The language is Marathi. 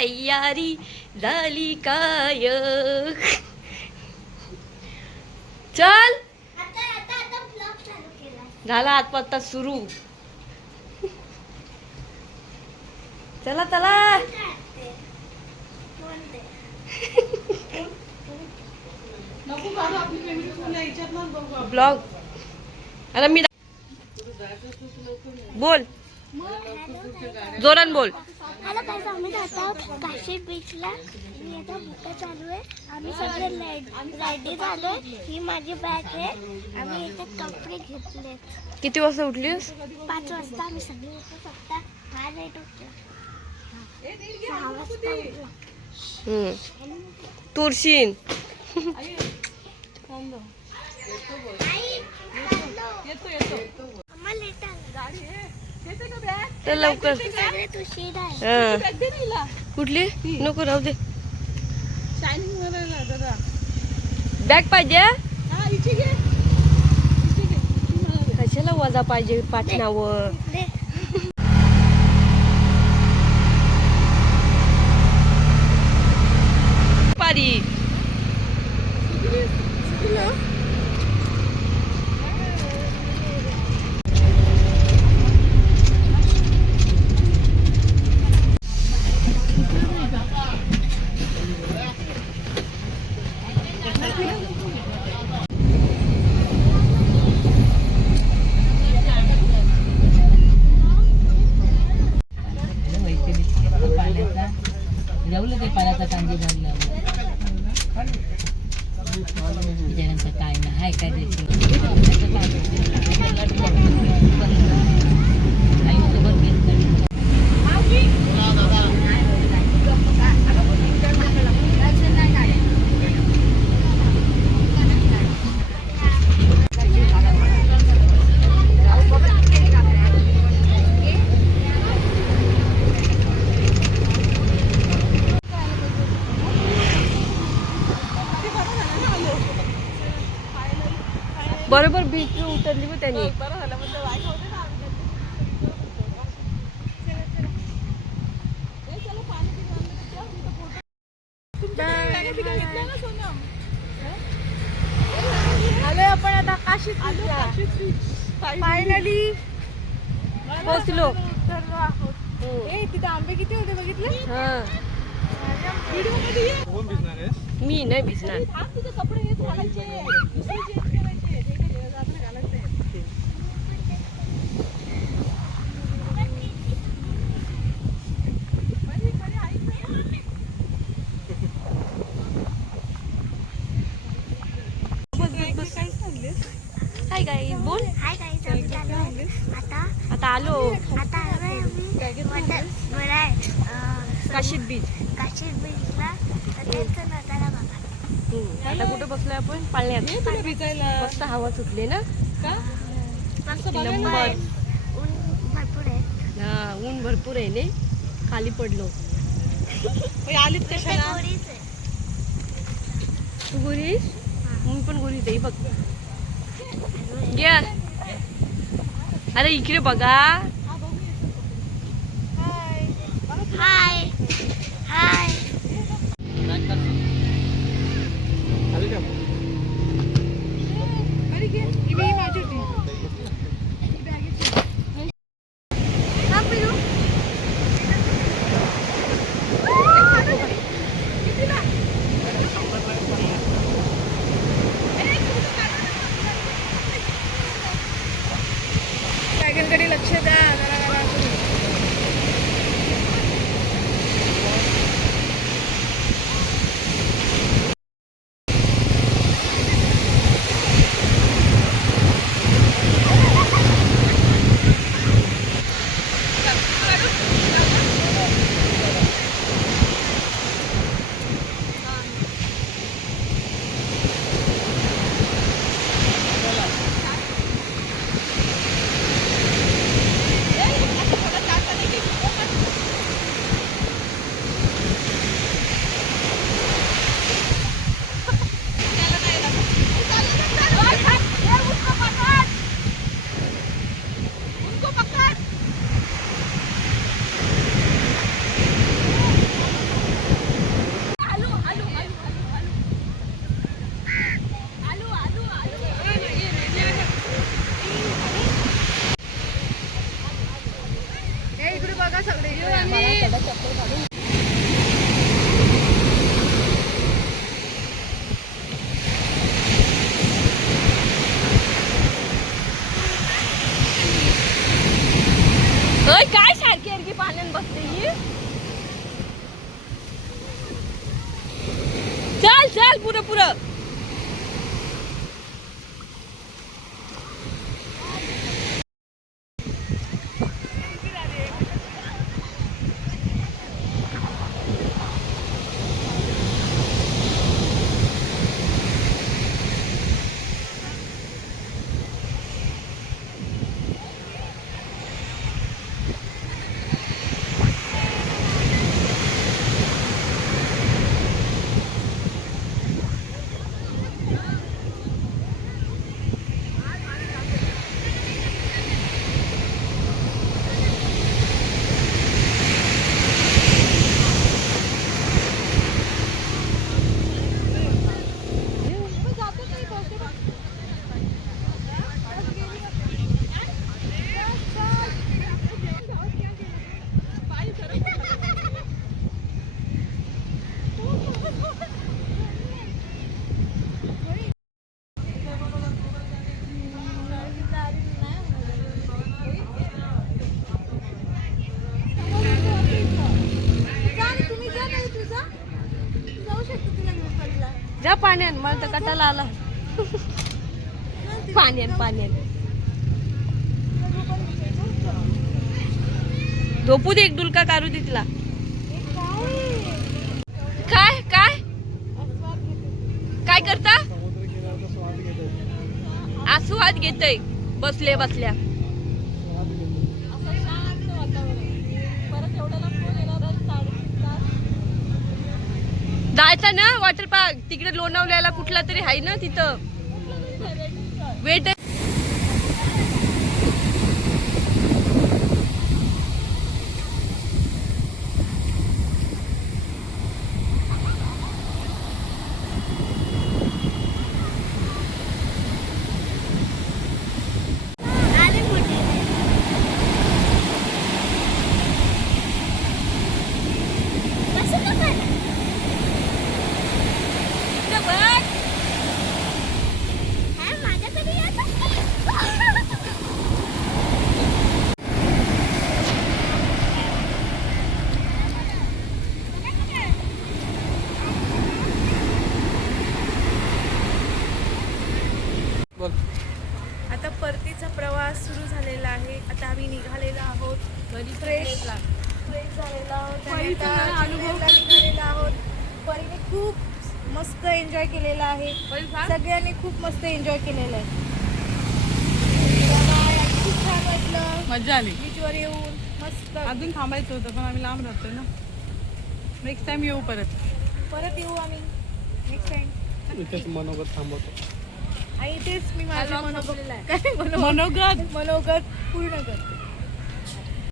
तयारी झाली काय? चल झाला आत्ता सुरू. चला चला ब्लॉग. आता मी बोल जोरान बोल. हॅलो गाइस, आम्ही जातो काशीद बीचला. मी आता बुका चालू आहे. आम्ही सगळे रेडी झालोय. ही माझी बॅग आहे. आम्ही इथे कपडे घेतले. किती वाजता उठलीस? 5 वाजता आम्ही सगळे उठलो. फक्त हा लेट उठला. 6 वाजता उठलो. तुळशीन मम्मा लेट आला. तर लवकर. सगळे तुळशीद आहे. कुठली नको राहू दे. बॅग पाहिजे. कशाला वजा पाहिजे पाठणावर. दे. पारी जेवलं ते पाण्याचा कांदी भरलं त्याच्यानंतर काय ना हाय काय बरोबर बीच उतरली मग त्यांनी. आलोय आपण आता काशीद फायनली पोचलो. उतरलो आहोत. तिथे आंबे किती होते बघितले? हा मी नाही भिजणार. कपडे हेच घालायचे, दुसरे चेंज करायचे, रात्र घालायचे. हाय गाईज बोल. हाय गाइस, आम्ही चाललो आहे. आता आलो आता आलोय आम्ही काशीद बीच. काशीद बीचला. तर त्यांचा नजारा बघा. आता कुठे बसलोय आपण? पाळण्यात. मस्त हवा सुटली ना. नंबर. ऊन भरपूर आहे. हा ऊन भरपूर आहे ने. खाली पडलो. आलीत इथे कशाला? गोरीच आहे. तू गोरीस? मी पण गोरीच आहे बघ. घ्या. अरे इकडे बघा. हाय हाय. अरे घे, ही माझी होती. हा पिलू. कडे लक्ष द्या. काय सारखी सारखी पाण्यात बसते ही. चल चल पुढं पुढं. जा पाण्यात, मला तर कटाला आला. पाण्यात पाण्यात झोपू दे, एक डुलका काढू दे तिला. काय काय काय करता? आस्वाद घेतय बसले बसल्या. जायचं ना वॉटर पार्क, तिकडे लोणावल्याला कुठला तरी आहे ना तिथं. वेट आता परतीचा प्रवास सुरू झालेला आहे. आता आम्ही निघालेलो आहोत घरी, फ्रेश झालेलो आहोत आणि आता चिखलीला निघालेलो आहोत. परीने खूप मस्त एन्जॉय केलेला आहे, सगळ्यांनी खूप मस्त एन्जॉय केलेलं आहे. खूप छान वाटलं, मजा आली. बीचवर येऊन मस्त. अजून थांबायचं होतं पण आम्ही लांब राहतोय ना. नेक्स्ट टाइम येऊ परत येऊ आम्ही नेक्स्ट टाइम. इथेच मनोगत थांबवतो. आणि तेच मी माझं मनोगत मनोगत पूर्ण करते.